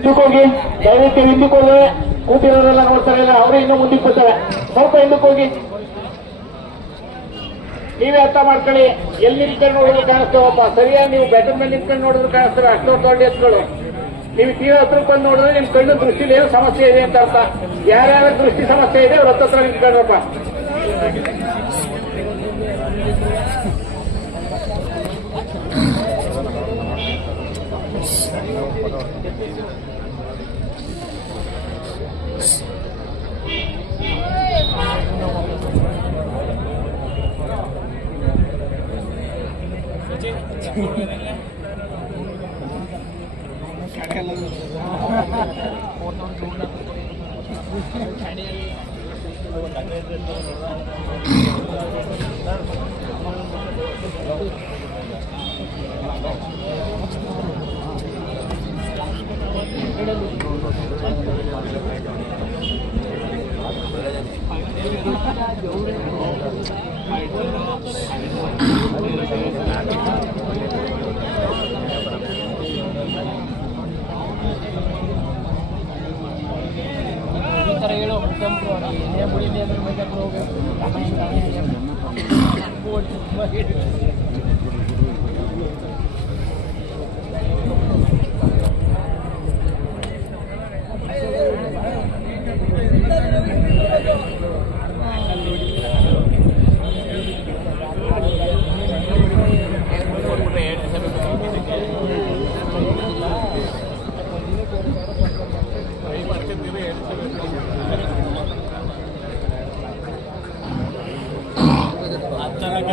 ಹಿಂದಕ್ಕೆ ಹೋಗಿ ದಯವಿಟ್ಟು ಹಿಂದಕ್ಕೋಗಿ ಕೂತಿರೋರೆಲ್ಲ ನೋಡ್ತಾರೆ, ಇಲ್ಲ, ಅವರೇ ಇನ್ನೂ ಮುಂದಕ್ಕೆ ಬರ್ತಾರೆ ಸ್ವಲ್ಪ ಹಿಂದಕ್ಕೆ ಹೋಗಿ. ನೀವೇ ಅರ್ಥ ಮಾಡ್ಕೊಳ್ಳಿ, ಎಲ್ಲಿ ನಿಂತ್ಕೊಂಡು ನೋಡಿದ್ರು ಕಾಣಿಸ್ತೇವಪ್ಪ ಸರಿಯಾಗಿ ನೀವು ಬೆಟರ್ ಮೇಲೆ ನಿಂತ್ಕೊಂಡು ನೋಡಿದ್ರು ಕಾಣಿಸ್ತಾರೆ ಅಷ್ಟು ದೊಡ್ಡ ಎತ್ತುಗಳು ನೀವು ತೀರಾ ಹತ್ರಕ್ಕೆ ಬಂದು ನೋಡಿದ್ರೆ ನಿಮ್ ಕಣ್ಣು ದೃಷ್ಟಿಲಿ ಏನು ಸಮಸ್ಯೆ ಇದೆ ಅಂತ ಅರ್ಥ. ಯಾರ್ಯಾರ ದೃಷ್ಟಿ ಸಮಸ್ಯೆ ಇದೆ, ಅವ್ರ ಹತ್ರ ನಿಂತ್ಕೊಂಡ್ರಪ್ಪ. ಈ ಥರ ಹೇಳೋ ಕೆಂಪು ಏನೇ ಬಿಡಿದೆ ಅದ್ರ ಮೇಲೆ ಹೋಗ್ಬೇಕು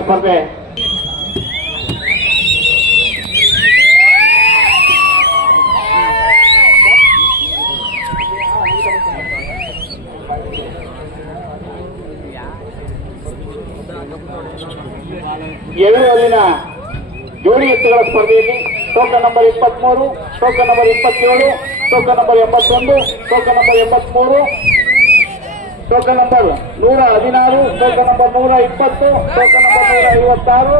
ಸ್ಪರ್ಧೆ. ಅಲ್ಲಿನ ಜೋಡಿ ಎತ್ತುಗಳ ಸ್ಪರ್ಧೆಯಲ್ಲಿ ಟೋಕನ್ ನಂಬರ್ ಇಪ್ಪತ್ಮೂರು ಟೋಕನ್ ನಂಬರ್ ಇಪ್ಪತ್ತೇಳು ಟೋಕನ್ ನಂಬರ್ ಎಂಬತ್ತೊಂದು ಟೋಕನ್ ನಂಬರ್ ಎಂಬತ್ಮೂರು ಟೋಕನ್ ನಂಬರ್ ನೂರ ಹದಿನಾರು ಟೋಕನ್ ನಂಬರ್ ನೂರ ಇಪ್ಪತ್ತು ಟೋಕನ್ ನಂಬರ್ ನೂರ ಐವತ್ತಾರು.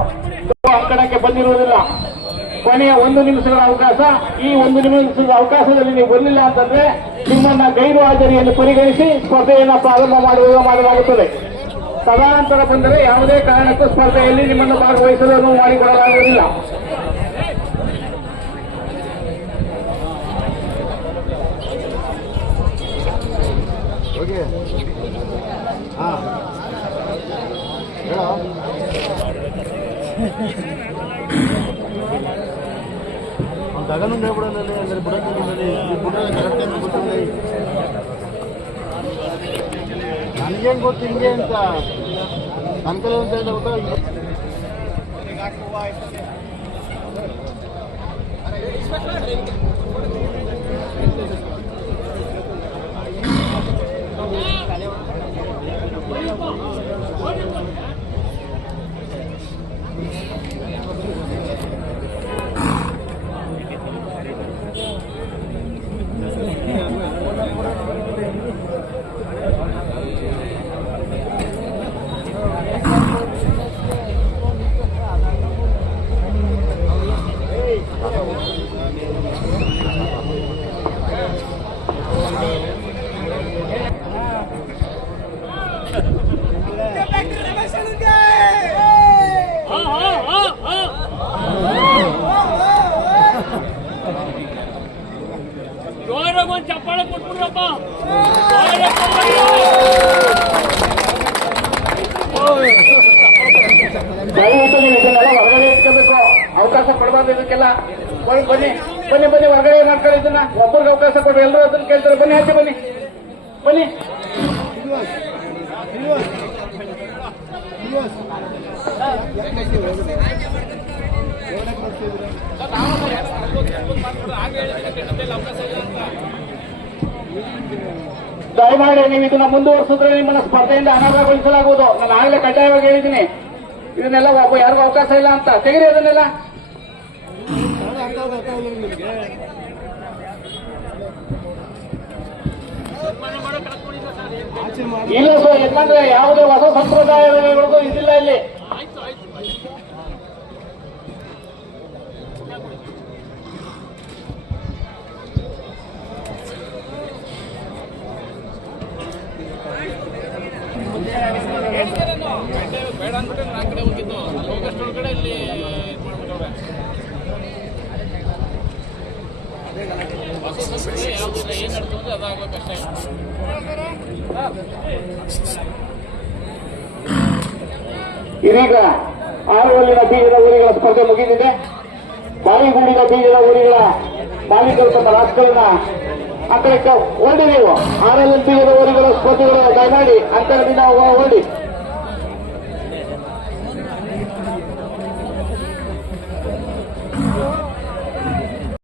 ಅಂಕಣಕ್ಕೆ ಬಂದಿರುವುದಿಲ್ಲ. ಕೊನೆಯ ಒಂದು ನಿಮಿಷಗಳ ಅವಕಾಶ. ಈ ಒಂದು ನಿಮಿಷದ ಅವಕಾಶದಲ್ಲಿ ನೀವು ಬರಲಿಲ್ಲ ಅಂತಂದ್ರೆ ನಿಮ್ಮನ್ನ ಗೈರು ಹಾಜರಿಯನ್ನು ಪರಿಗಣಿಸಿ ಸ್ಪರ್ಧೆಯನ್ನು ಪ್ರಾರಂಭ ಮಾಡುವುದು ಮಾಡಲಾಗುತ್ತದೆ. ತದನಂತರ ಬಂದರೆ ಯಾವುದೇ ಕಾರಣಕ್ಕೂ ಸ್ಪರ್ಧೆಯಲ್ಲಿ ನಿಮ್ಮನ್ನು ಭಾಗವಹಿಸಲು ಅನುವು ತಗೊಂಡು ಹೇಳ್ಬಿಡೋನಲ್ಲಿ ಅಂದರೆ ಬಿಡೋದಲ್ಲಿ ಬುಡದ ಕರೆಕ್ಟಾಗಿ ಗೊತ್ತಿಲ್ಲ ನನಗೇನು ಗೊತ್ತು ಹಿಂಗೆ ಅಂತ. ನನ್ನ ಅಂತ ಗೊತ್ತಾ? ದಯವಿಟ್ಟು ನೀವು ಇದನ್ನೆಲ್ಲ ಹೊರಗಡೆ ಇಟ್ಕೋಬೇಕು. ಅವಕಾಶ ಕೊಡಬಾರ್ದು ಇದಕ್ಕೆಲ್ಲ. ಬನ್ನಿ ಬನ್ನಿ ಬನ್ನಿ ಹೊರಗಡೆ ಮಾಡ್ಕೊಳ್ಳಿ ಇದನ್ನ. ಒಬ್ಬರಿಗೆ ಅವಕಾಶ ಕೊಡಿ ಎಲ್ಲರೂ ಅದನ್ನ ಕೇಳ್ತಾರೆ. ಬನ್ನಿ, ಆಚೆ ಬನ್ನಿ. ಬನ್ನಿ. ದಯಮಾಡಿ ನೀವು ಇದನ್ನ ಮುಂದುವರಿಸಿದ್ರೆ ನಿಮ್ಮನ್ನ ಸ್ಪರ್ಧೆಯಿಂದ ಅನರ್ಹಗೊಳಿಸಲಾಗುವುದು. ನಾನು ಆಗಲೇ ಕಡ್ಡಾಯವಾಗಿ ಹೇಳಿದ್ದೀನಿ. ಇದನ್ನೆಲ್ಲ ಒಬ್ಬ ಯಾರಿಗೂ ಅವಕಾಶ ಇಲ್ಲ ಅಂತ ತೆಗಿರಿ ಅದನ್ನೆಲ್ಲ. ಇಲ್ಲ ಸರ್, ಯಾಕಂದ್ರೆ ಯಾವುದೇ ಹೊಸ ಸಂಪ್ರದಾಯಗಳಿಗೂ ಇದಿಲ್ಲ ಇಲ್ಲಿ. ಇದೀಗ ಆರು ಹಲ್ಲಿನ ಬೀಜದ ಊರಿಗಳ ಸ್ಪರ್ಧೆ ಮುಗಿದಿದೆ. ಬಾಲಿಗೂಡಿನ ಬೀಜದ ಊರಿಗಳ ಮಾಲೀಕರು ತಮ್ಮ ರಾಷ್ಟ್ರಗಳನ್ನ ಅಂತರಕ್ಕೆ ಹೊರಡಿ ನೀವು. ಆರಲ್ಲಿ ಬೀಜದ ಊರಿಗಳ ಸ್ಪರ್ಧೆಗಳ ದಯಮಾಡಿ ಅಂತರದಿಂದ ಹೊರಡಿ